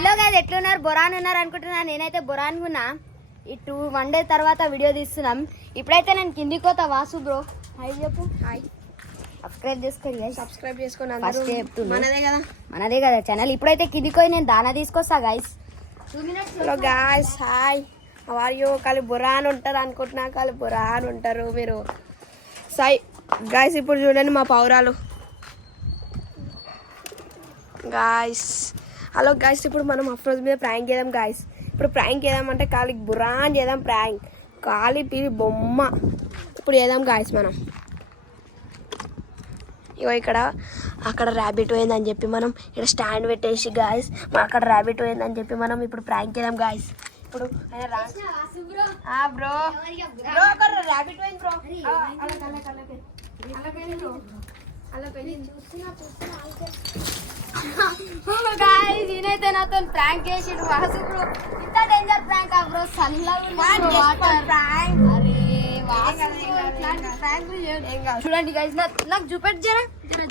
hello guys ఎట్లున్నారు boron ఉన్నారు అనుకుంటున్నా నేనైతే బొరాన్ ఉన్నా ఈ 1 డే తర్వాత వీడియో తీస్తున్నాం ఇప్పుడైతే నేను కిందికి పోతా వాసు బ్రో హాయ్ చెప్పు హాయ్ సబ్స్క్రైబ్ చేసుకోండి అందరూ మనదే కదా ఛానల్ ఇప్పుడైతే కిందికి పోయి నేను దానా తీసుకొస్తా guys 2 minutes hello guys hi how are you కాలి బొరాన్ ఉంటారు అనుకుంటున్నా కాలి బొరాన్ ఉంటారు మీరు సాయి గైస్ ఇప్పుడు చూడండి మా పౌరాలు గాయస్ హలో గాయస్ ఇప్పుడు మనం అఫ్రోజ్ మీద ప్రాంక్ చేద్దాం గాయస్ ఇప్పుడు ప్రాంక్ చేద్దామంటే కాలి బురాన్ చేద్దాం ప్రాంక్ కాలి పీలి బొమ్మ ఇప్పుడు చేద్దాం గాయస్ మనం ఇగో ఇక్కడ అక్కడ ర్యాబిట్ పోయిందని చెప్పి మనం ఇక్కడ స్టాండ్ పెట్టేసి గాయస్ అక్కడ ర్యాబిట్ పోయిందని చెప్పి మనం ఇప్పుడు ప్రాంక్ చేద్దాం గాయస్ ఇప్పుడు బ్రో బ్రో అక్కడ ర్యాబిట్ పోయింది బ్రో నేనైతే నాతో ప్రాంక్ చేసిండు వాసు బ్రో ఇంత డేంజర్ ప్రాంక్ బ్రో చూడండి గైస్ నాకు చూపెట్టి జర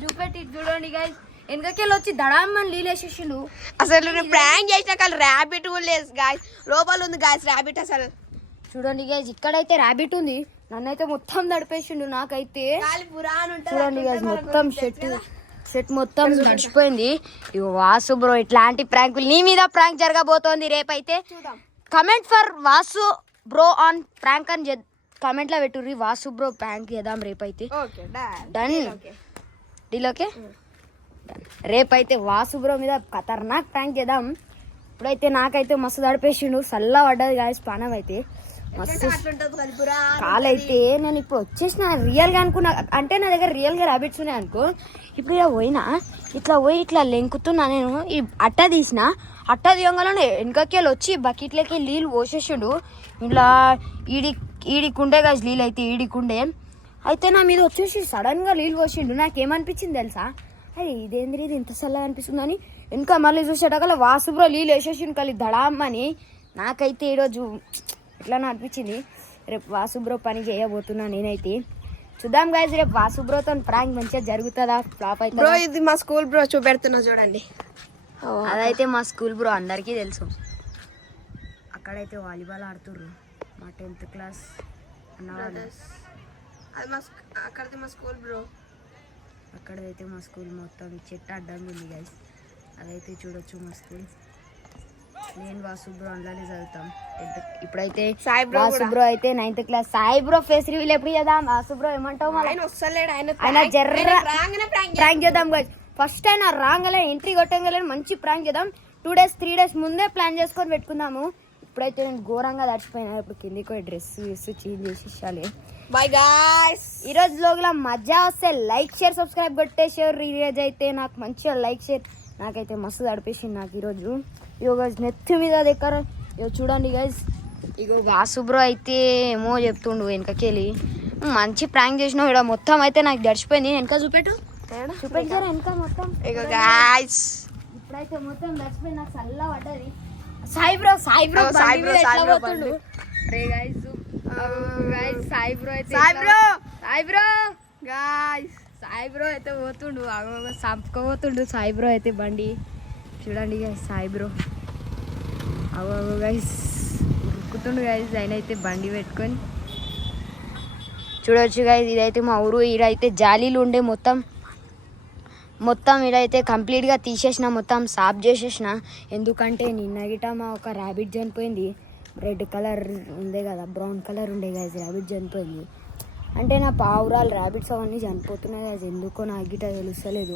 చూపెట్టి చూడండి గైస్ వెనకకెళ్ళి వచ్చి దడామని నీళ్ళేసేసిండు అసలు ప్రాంక్ చేసిన కాదు ర్యాబిట్ లేదు గాయస్ లోపల ఉంది గాయస్ ర్యాబిట్ అసలు చూడండి గైస్ ఇక్కడైతే ర్యాబిట్ ఉంది నన్నైతే మొత్తం నడిపేసిండు నాకైతే చూడండి గైస్ మొత్తం సెట్ మొత్తం నడిచిపోయింది ఇగో వాసు బ్రో ఇట్లాంటి ప్రాంకులు నీ మీద ప్రాంక్ జరగబోతోంది రేపైతే comment for Vasu bro on prank అని కమెంట్ లో పెట్టుర్రి వాసు బ్రో ప్రాంక్ చేద్దాం రేపైతే డన్ డీల్ ఓకే రేపైతే వాసు బ్రో మీద ఖతర్నాక్ ప్రాంక్ చేద్దాం ఇప్పుడైతే నాకైతే మస్తు నడిపేసిండు సల్లా పడ్డది గాయస్ పానం అయితే మస్తు కాలైతే నేను ఇప్పుడు వచ్చేసిన రియల్ గా అనుకున్నా అంటే నా దగ్గర రియల్ గా ర్యాబిట్స్ ఉన్నాయి అనుకో ఇప్పుడు ఇలా పోయినా ఇట్లా పోయి ఇట్లా లెంకుతున్నా నేను ఈ అట్ట తీసిన అట్ట తీయంగానే వెనకకెళ్ళి వచ్చి బకెట్లకి నీళ్ళు పోసేసిండు ఇట్లా ఈడికుండే గాజ్ నీళ్ళు అయితే ఈడికుండే అయితే నా మీద వచ్చేసి సడన్ గా నీళ్ళు పోసిండు నాకేమనిపించింది తెలుసా అరే ఇదేంద్రీ ఇది ఇంత చల్లగా అనిపిస్తుంది అని ఇంకా మళ్ళీ చూసేటకల్లా వాసుబ్రో నీళ్ళు వేసేసిండు కలిసి దడామ్మని నాకైతే ఈరోజు ఎట్లా అనిపించింది రేపు వాసుబ్రో పని చేయబోతున్నా నేనైతే చూద్దాం గైస్ రేపు వాసుబ్రోతో ప్రాంక్ మంచిగా జరుగుతుందా ఫ్లాప్ అయితే బ్రో ఇది మా స్కూల్ బ్రో చూపెడుతున్నా చూడండి అదైతే మా స్కూల్ బ్రో అందరికీ తెలుసు అక్కడైతే వాలీబాల్ ఆడుతుర్రు మా 10th క్లాస్ అది అక్కడైతే మా స్కూల్ బ్రో అక్కడైతే మా స్కూల్ మొత్తం చెట్టు అడ్డంగా ఉంది గైస్ అదైతే చూడొచ్చు మా స్కూల్ నేను వాసుబ్రో అందులోనే చదువుతాం ఇప్పుడైతే వాసుబ్రో అయితే 9th class Sai bro face reveal ఎప్పుడు చేద్దాం వాసుబ్రో ఏమంటావు ఆయన జర్ర ప్రాంక్ చేద్దాం గైస్ ఫస్ట్ అయినా రాగానే ఎంట్రీ కొట్టంగానే మంచి ప్రాంక్ చేద్దాం 2 days 3 days ముందే ప్లాన్ చేసుకొని పెట్టుకుందాము ఇప్పుడైతే నేను ఘోరంగా దాచిపోయినా ఇప్పుడు కిందికి డ్రెస్ చేంజ్ చేసేసాలి బై గాయ్స్ ఈ రోజు లోగా మజా వస్తే లైక్ షేర్ సబ్స్క్రైబ్ కొట్టేసారు ఈ రోజు అయితే నాకు మంచిగా లైక్ షేర్ నాకైతే మస్తు తడిపేసింది నాకు ఈరోజు ఇగో గైస్ నెత్తి మీద దగ్గర ఇగో చూడండి గైస్ ఇగో వాసుబ్రో అయితే ఏమో చెప్తుండు వెనకకెళ్ళి మంచి ప్రాంక్ చేసినావు ఇక్కడ మొత్తం అయితే నాకు దడిచిపోయింది వెనక చూపెట్టారా వెనక మొత్తం ఇగో గైస్ ఇప్పుడైతే మొత్తం దడిచిపోయింది నాకు చల్ల పడ్డది సాయి బ్రో రే గైస్ సాయి బ్రో అయితే పోతుండు సంపకపోతుండు సాయి బ్రో అయితే బండి చూడండి గైస్ సాయి బ్రో గైస్ ఉరుకుతుండు గైస్ ఆయన అయితే బండి పెట్టుకొని చూడవచ్చు గైస్ ఇదైతే మా ఊరు ఈడైతే జాలీలు ఉండే మొత్తం ఇదైతే కంప్లీట్గా తీసేసిన మొత్తం సాఫ్ చేసేసిన ఎందుకంటే నిన్న గిట మా ఒక ర్యాబిట్ చనిపోయింది రెడ్ కలర్ ఉండే కదా బ్రౌన్ కలర్ ఉండే గైస్ ర్యాబిట్ చనిపోయింది అంటే నా పావురాలు ర్యాబిట్స్ అవన్నీ చనిపోతున్నాయి గైస్ ఎందుకో నాకు గిట తెలుస్తలేదు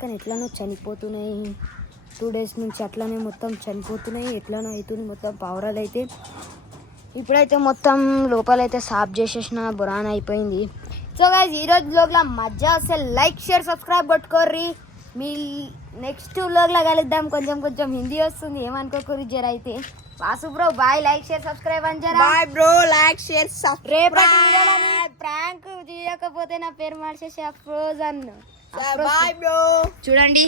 కానీ ఎట్లనో చనిపోతున్నాయి 2 days నుంచి అట్లనే మొత్తం చనిపోతున్నాయి ఎట్లనో అవుతుంది మొత్తం పావురాలు అయితే ఇప్పుడైతే మొత్తం లోపలైతే సాఫ్ చేసేసిన బురాన్ అయిపోయింది సో గైస్ ఈరోజు బ్లాగ్లో మజా వస్తే లైక్ షేర్ సబ్స్క్రైబ్ కొట్టుకోర్రి మీ నెక్స్ట్ బ్లాగ్లో కలుద్దాం కొంచెం హిందీ వస్తుంది ఏమనుకోకూరి జర అయితే Vasu bro bye like share subscribe అని జర బాయ్ బ్రో లైక్ షేర్ రేపటి వీడియోలో ప్రాంక్ చేయకపోతే నా పేరు మార్చేసి అఫ్రోజ్ అన్న బాయ్ బ్రో చూడండి